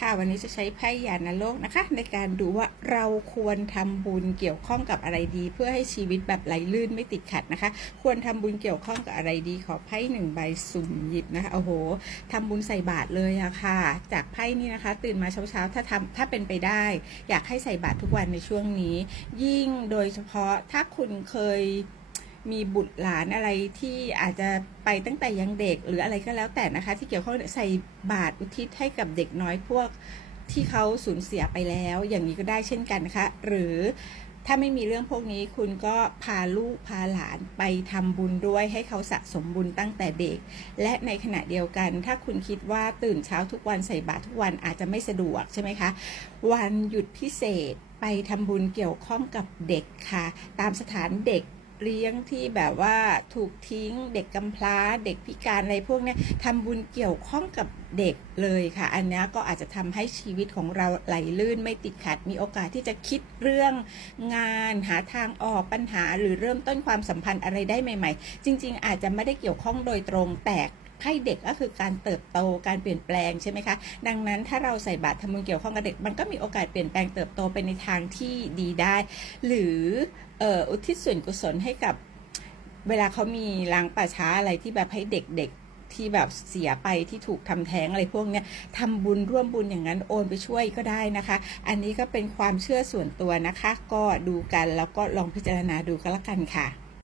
ค่ะวันนี้จะใช้ไพ่ยานโลกนะคะ ในการดูว่าเราควรทำบุญเกี่ยวข้องกับอะไรดี เพื่อให้ชีวิตแบบไหลลื่นไม่ติดขัดนะคะ ควรทำบุญเกี่ยวข้องกับอะไรดีขอไพ่หนึ่งใบสุ่มหยิบนะคะโอ้โหทำบุญใส่บาตรเลยอะค่ะ จากไพ่นี้นะคะ ตื่นมาเช้าๆถ้าทำถ้าเป็นไปได้ อยากให้ใส่บาตรทุกวันในช่วงนี้ ยิ่งโดยเฉพาะถ้าคุณเคย มีบุตรหลานอะไรที่อาจจะไปตั้งแต่ยังเด็กหรืออะไรก็แล้วแต่นะคะ ที่เกี่ยวข้องใส่บาตรอุทิศให้กับเด็กน้อยพวกที่เขาสูญเสียไปแล้ว อย่างนี้ก็ได้เช่นกันนะคะหรือถ้าไม่มีเรื่องพวกนี้คุณก็พาลูกพาหลานไปทำบุญด้วยให้เขาสะสมบุญตั้งแต่เด็ก และในขณะเดียวกัน ถ้าคุณคิดว่าตื่นเช้าทุกวันใส่บาตรทุกวันอาจจะไม่สะดวกใช่ไหมคะ วันหยุดพิเศษไปทำบุญเกี่ยวข้องกับเด็กค่ะ ตามสถานเด็ก เลี้ยงที่แบบว่าถูกทิ้งเด็กกำพร้าเด็กพิการอะไรพวกนี้ทำบุญเกี่ยวข้องกับเด็กเลยค่ะ อันนี้ก็อาจจะทำให้ชีวิตของเราไหลลื่นไม่ติดขัด มีโอกาสที่จะคิดเรื่องงานหาทางออกปัญหา หรือเริ่มต้นความสัมพันธ์อะไรได้ใหม่ ๆ จริง ๆ อาจจะไม่ได้เกี่ยวข้องโดยตรงแต่ ไพ่เด็กก็คือการเติบโตการเปลี่ยนแปลงใช่ไหมคะ ดังนั้นถ้าเราใส่บาตรทำบุญเกี่ยวข้องกับเด็ก มันก็มีโอกาสเปลี่ยนแปลงเติบโตไปในทางที่ดีได้ หรืออ่ออุทิศส่วนกุศลให้กับเวลาเขามีล้างป่าช้าอะไรที่แบบให้เด็กๆที่แบบเสียไปที่ถูกทำแท้งอะไรพวกเนี้ยทำบุญร่วมบุญอย่างนั้นโอนไปช่วยก็ได้นะคะ อันนี้ก็เป็นความเชื่อส่วนตัวนะคะ ก็ดูกันแล้วก็ลองพิจารณาดูก็แล้วกันค่ะ